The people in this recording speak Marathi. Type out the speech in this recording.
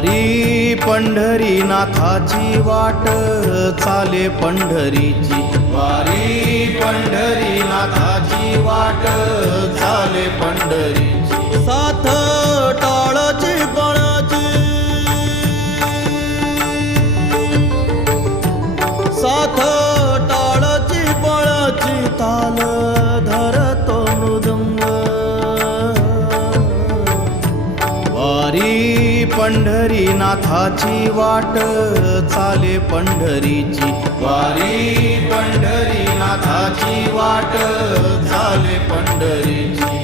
वारी पंढरीनाथाची वाट चाले पंढरीची, वारी पंढरीनाथाची वाट चाले पंढरीची। साथ टाळची पळची, साथ टाळची पळची, ताल धरतो मृदंग। वारी पंढरीनाथाची वाट चाले पंढरीची, वारी पंढरीनाथाची वाट चाले पंढरीची।